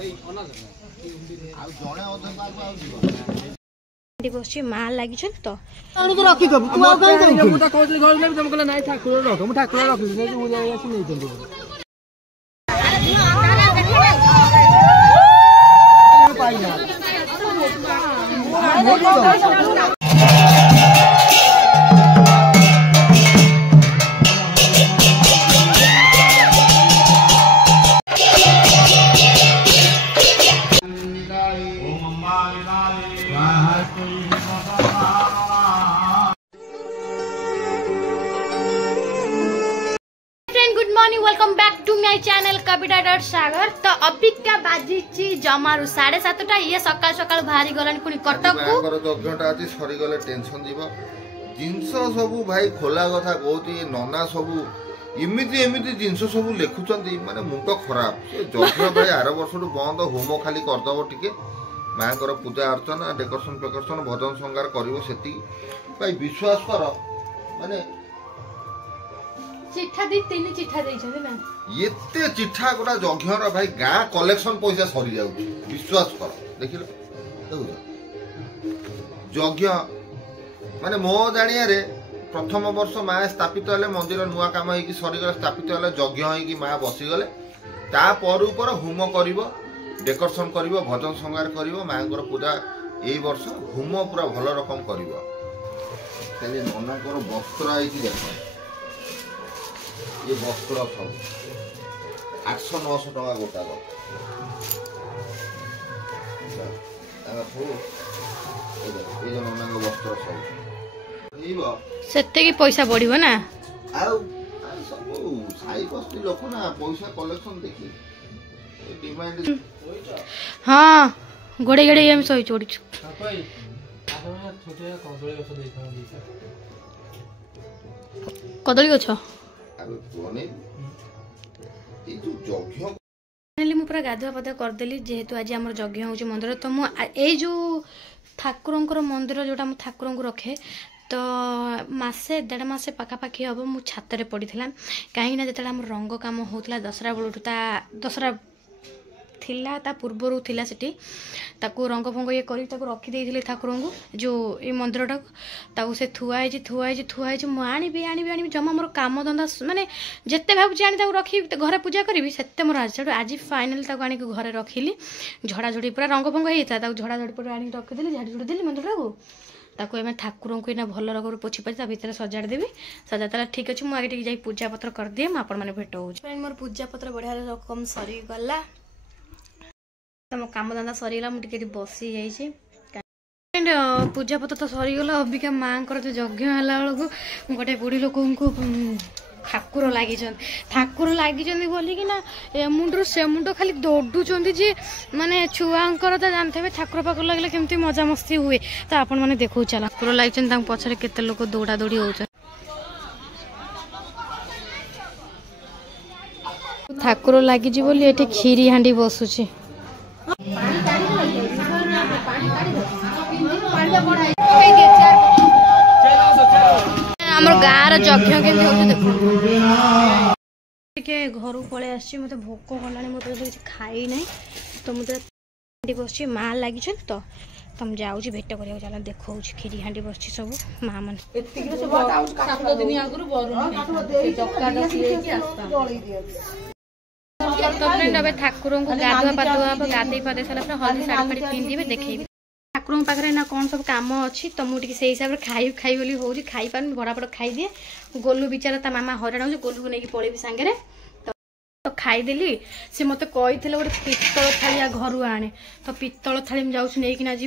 बस माँ लगी तो welcome back to my channel Kavita Sagar. तो अभी क्या बाजी जमारू 7:30 ये सकाल सकाल बाहरी गलानी पुणी कटक को दग्धटा आज सरी गले टेंशन जीव जिनस सब भाई खोला कथा कहती नना सब इमिति एमिति जिनस सब लिखुचंती माने मुंड खराब से जग्न भाई आर वर्ष बंद होम खाली करदब टिके माँ को पूजा अर्चना डेकोरेशन फेकोरेशन भजन संगार करिवो सेति भाई विश्वास कर माने चिठा दी तीन चिठा देइछन ना एते चिठा गोटा जघर भाई गाँ कलेक्शन पैसा सरी जाउ विश्वास कर देखिलो यज्ञ माने मो जानिया रे प्रथम वर्ष माँ स्थापित हेले मंदिर नुआ काम है कि सरी गले स्थापित हेले यज्ञ है कि माँ बसी गले ता पर ऊपर होम करिवो डेकोरेशन करिवो भजन संगार करिवो माँ को पूजा एई वर्ष होम पूरा भल रकम करिवो तले नना को वस्त्र आई कि देखो ये वस्त्र सब 800-900 टका गोटा वस्त्र सब से पैसा बढ़िबो ना सब साई बस्ती लोक ना पैसा कलेक्शन देखी डिमांड हाँ गोड़े गोड़े हम सही चोड़ी कदली गछ पूरा गाधुआ पाधुआ करदेली जेहेतु आज आम यज्ञ हो मंदिर तो मुझे जो ठाकुर मंदिर जोटा मु ठाकुर को रखे तो मसे 1.5 मास पाखापाखि हम मु छाତରେ पड़ीला कहीं जो आम रंग कम होता दशरा बेलू दशरा थिला ता पूर्वर थिला सेठी ताकू रंग फंग ये करी ताकू रखी देइथिले ठाकुर को जो ये मंदिर टाकू से थुआई मु आनी जमा मोर काम धंदा माने जेते भाबुची आनी ताकू रखी घरे पूजा करी सेते मोर आज फाइनल ताकू आनी घरे रखिली झड़ाझड़ी पूरा रंग फंग होता ताकू झड़ाझड़ी पूरा आनी रखीदेली झाड़ी झुड़ी देली मंदिर टाकू ताकू एम ठाकुर को भल रंग पोछी पारी भितर सजाड़ देवी सजा ठीक अच्छे मुझे आगे पूजा पत्र कर दिए आपण भेट हो मोर पूजा पत्र बढ़िया रकम सरी गला मो काम धंदा सरीगला मुझे बसी जाइए पूजा पत्र तो सरीगला अबिका माँ जो यज्ञ है बेलू गोटे बुढ़ी लोक ठाकुर लगी बोल कि ना मुंडू से मुंड खाली दौड़ुंट जे माने छुआंकर तो जानते ठाकुर पाक लगे केमती मजा मस्ती हुए तो आपण मैंने देखो चला ठाकुर लगी पछरे केते लोक दौड़ा दौड़ी हो ठाकुर लगी बोली ये खीरी हांडी बसुची आमर गाँव यज्ञ के घर पलि आस मत भोक कला मतलब खाई ना तो मुझे बस माँ लगी तो तुम जाऊँ भेट कर चल देखा खीरी हाँडी बस सब माँ मन तो फ्रेंड अब ठाकुर को गाधुआ पाधुआ गाधे पाधे सारा हल्दी शाढ़ी फाड़ी पिंधे देखेबी ठाकुर पाखे ना कौन सब कम अच्छी तो मुझे से हिसाब से खाई बोली हो खाई पार भड़ापड़ खाई दिए गोलू बिचारा ता मामा हराण हो गोलू को लेकिन पड़ेबी सांगे तो खाईदेली सी मत कही गोटे पितल थाली घर आने तो पितल थाली में जाऊँ नहीं जी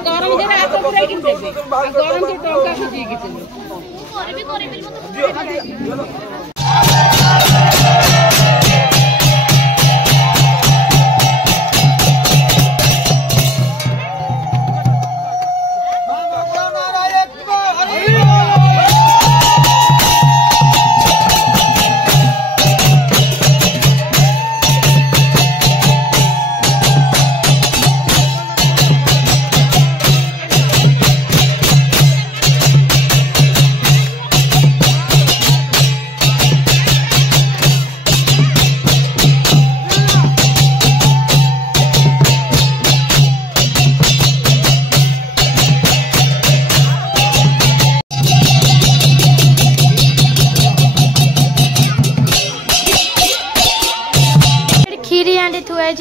गरम देबे आ पुरै कि देबे गरम के टोका खुजी कि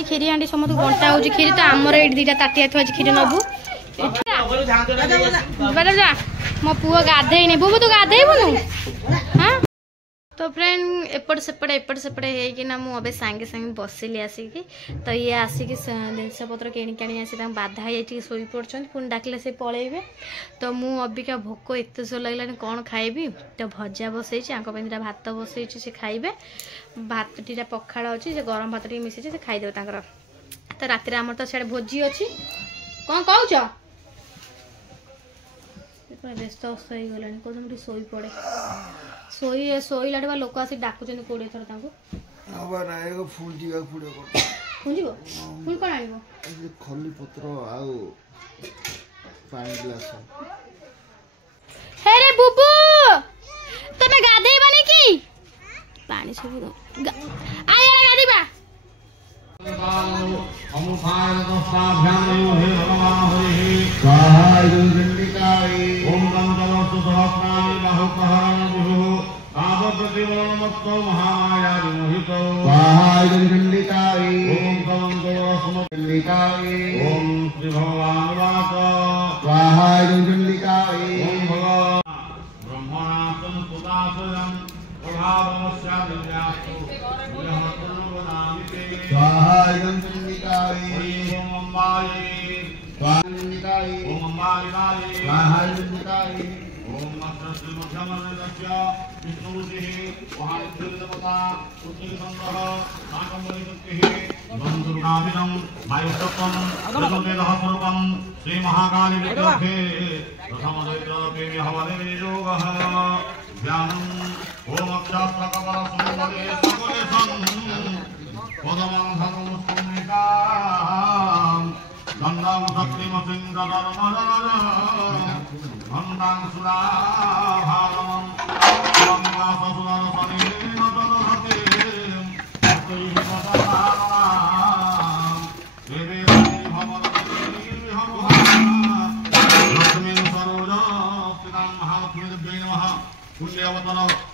खीरी हांडी समस्त बंटा हो खीरी तो आमर ये दीटा ताटिया थुआ खीरी नबू जा मो पुओ गाधे नहीं बुबू तू गाधेबुनु हाँ तो फ्रेंड एपट सेपटे होना मुझे सांगे सांगे बसिली आसिकी तो ये आसिकी जिनस पत्र किणी आसी बाधा हो शोई पड़छन पुणी डाकिले से पलैबे तो मु अबिका भोक एत जोर लगे कौन खाइबी तो भजा बसई दिटा भात बसई से खाइबे भात टीटा पखाड़ अच्छी से गरम भात टी मिसे से खाईदे तो रातिर आमर तो सियाड़े भोजी अच्छी कौन कौच व्यस्त अस्त हो गला कौन शोई पड़े शोला लोक आस डाकुच कोड़े थर फुंजीब पुणी कौन आण खली पत्र आउ पानी ग्लास हे रे बुबू तमे गाधेबानी की पानी सब आया गाधेबा श्री महाकाली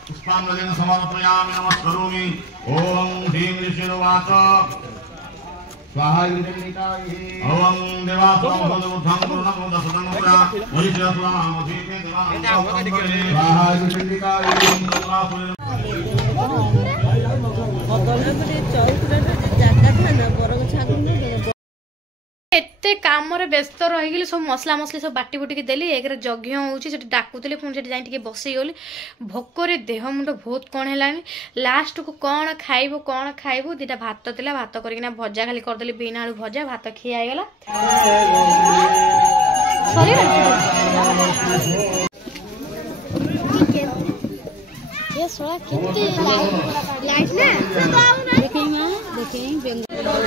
पुष्पांजलिं समर्पयामि नमस्करोमि ओम ह्रीं ऋषिर्वाच स्वाहा ओम देवासुरं भगवतं पूर्णं दशतं पुरा वैश्यसुरामधीते एते काम व्यस्त रही सब मसला मसली सब बाटी बुटिकी देली एक यज्ञ होची डाकुली पुणी जाए बसई गली भोकर देह मुंड बहुत कौन है लास्ट को कौन खाइबू दीटा भात थिला भात करकिना भजा खाली करदेली बिना आलू भजा भात खिया गला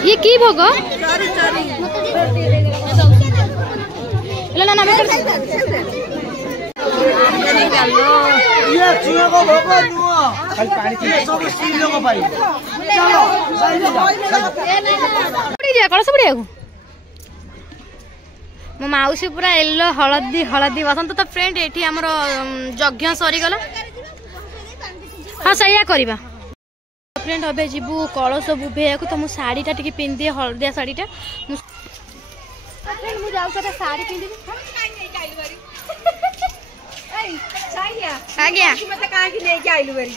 ये की भोग कलश बुड़िया मो मौसी पूरा येलो हलदी हलदी बसंत तो फ्रेंड ये आमर यज्ञ सरीगला हाँ सैया करवा फ्रेंड अबे जीवु कलश बुभेया तो मु साड़ी टा पिंधि हलदिया साड़ी टा फ्रेंड मु जाऊ साड़ी पिंधि आज्ञा मत का कि लेके आइलु बरी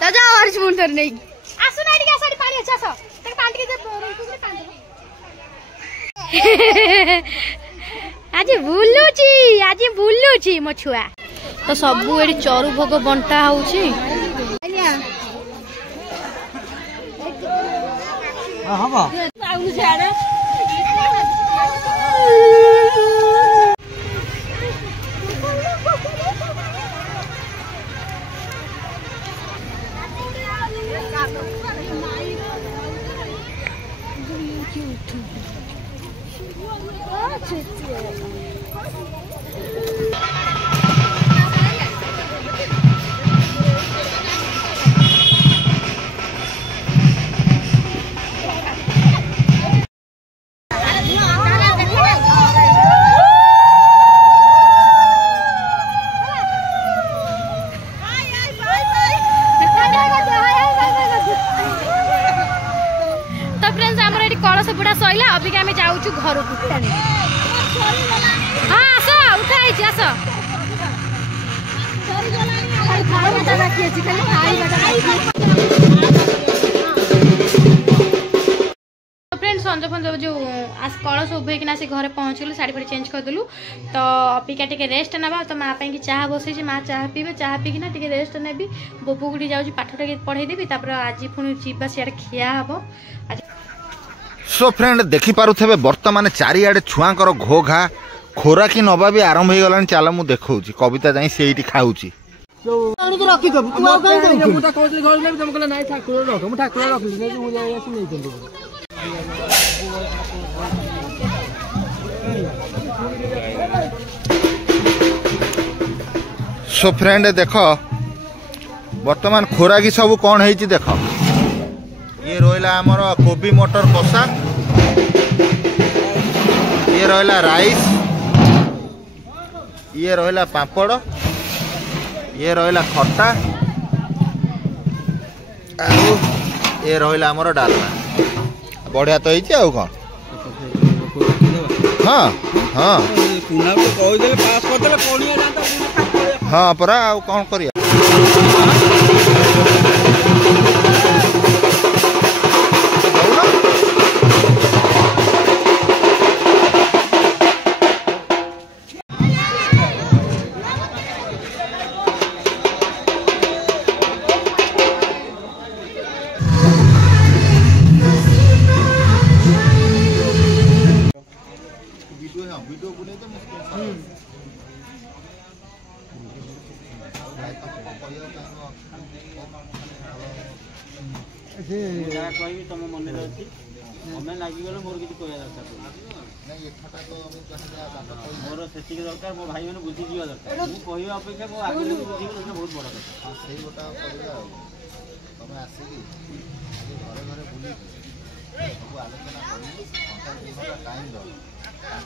त जा और मुंड तर नहीं आसु ना टिका साड़ी पानी अच्छा स तक पानी के दे आज बुलुची मो छुआ तो सबू एडी चरु भोग बंटा होउची कलश बुढ़ा सैला अभी आम जाऊँ घर को हाँ आस उठाई आस फ्रेंड संज फंज जो कलश उभेकिना से घरे पहुँचलु साड़ी फाड़ी चेंज करदेलु तो अपिका टे रेस्ट ना तो माँ पे चाह बसई माँ चाह पीबे चाह पीकिना टे रेस्ट नेबी बोपू गुड़ी जाऊँ पाठ टे पढ़ेदेवी आज पुणी जीवा सियाड़े खिया हम आज सो फ्रेंड देखी पारुथे बर्तमान चारिआडे छुआंकर घो घा खोरा कि नवा भी आरंभ हो गलानी चल मु देखौची कविता जाई सेठी खाऊची सो फ्रेंड देख बर्तमान खोरा की सब कौन है देख ये रहा आमर कोबी मटर कषा ये रहा राइस ये रहा पापड़ ये रहा खट्टा ये रहा आमर डालमा बढ़िया तो होती आउ कौन हाँ हाँ हाँ परा आउ कौन करिया वीडियो बुले तो तुम मन मैं लगिगले मोर किसी कह दरकार मोर से दरकार मो भाई मैंने बुझी जा दरकार मुझे कह अपेक्षा मो आगे बुझी बहुत बड़ा कथा से गोटा तुम आसिकी घरे घरे बुली सब आलोचना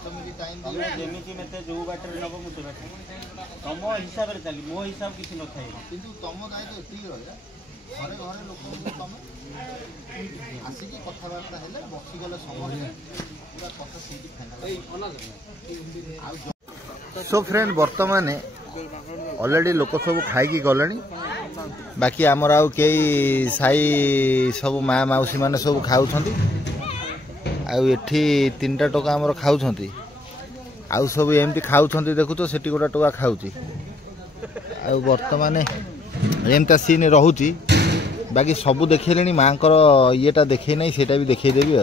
कर टाइम दो जमी मत जो बाटर नब मुझे तुम हिसाब से चली मो हिसाब किसी न था कि तुम दायित्व ये रहा घरे घरे लोक तुम आसिकी कथबार्ता है बसीगले समय पूरा कथा से सो फ्रेंड बर्तमान ऑलरेडी लोक सब खाई गले बाकी आमर आउ कई साई सब माँ मौसी मैंने सब खाऊ एठी 3टा टका आमर खाऊ आउ सब एमती खाऊ देखु तो सेठी गोटा टका खाऊची आउ बर्तमान एमता सीन रोची बाकी सबू देखले माँ को येटा देखे ना सेटा भी देखदेवी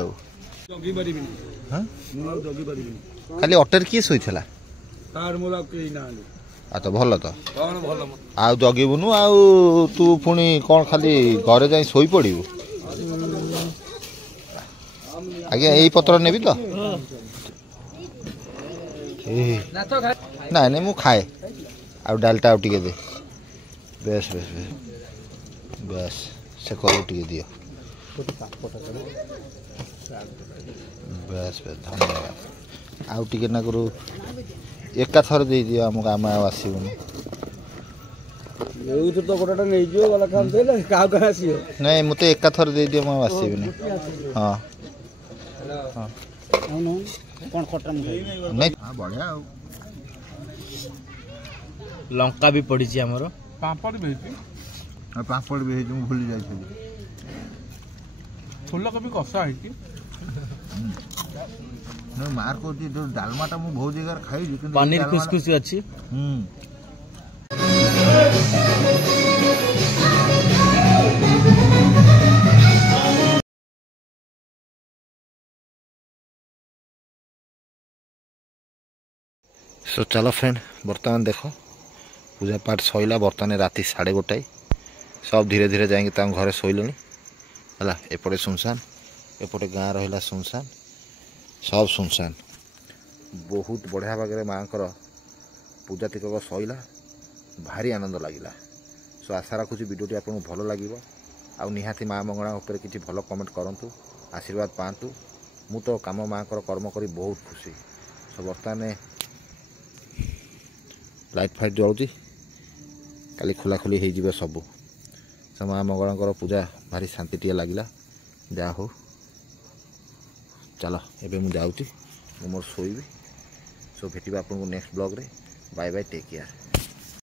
खाली अटर किए शोला तो भल तो आउ जगीबुनु आउ तू पुणी कौन खाली घरे जाई सोई पड़ू आज्ञा यही पत्र नेबी तो ना नहीं मु खाए आउ डालटा आउ टिके दे बेस बेस बेस बेस से करू टिके दियो बेस बेस धन्यवाद आउ टिके ना करू एका थर दे दियो हमक आम आसबुनि तो गोटा नहीं जो वाला काम देले का का आसीयो नहीं मते एका थर दे दियो म आसबुनि हां हां कौन खट्टा नहीं हां बढ़िया लंका भी पड़ी छी हमरो पापड़ भी भूली जाई फूल कोबी कषा है ମାର କହୁଛି ଯୋଉ ଡାଲମାଟା ମୁଁ ବହୁତ ଜାଗାରେ ଖାଇଛି କିନ୍ତୁ पनीर खुशखुशी अच्छी सो चलो फ्रेंड बर्तमान देख पूजा पाठ सैला बर्तमान राति 1:30 सब धीरे धीरे जाइए घरे शोले है एपटे सुनसान एपटे गाँ रहा सुनसान सब सुनसान बहुत बढ़िया भागे माँ पूजा तिकक सैला भारी आनंद लगिला सो आशा रखुची वीडियोटी आपको भल लगे आउ निहाती माँ मंगला उपर किसी भल कमेंट करंतु आशीर्वाद पातु मु तो काम माँ कर्म करी बहुत खुशी सो बर्तमान लाइट फाइट जलुची काली खोलाखोली हो सबू सो माँ मंगला पूजा भारी शांति लगिला जा हो चलो एबे मु जाऊँगी मोर शोबी सो भेटा आपको नेक्स्ट ब्लॉग रे बाय बाय टेक केयर।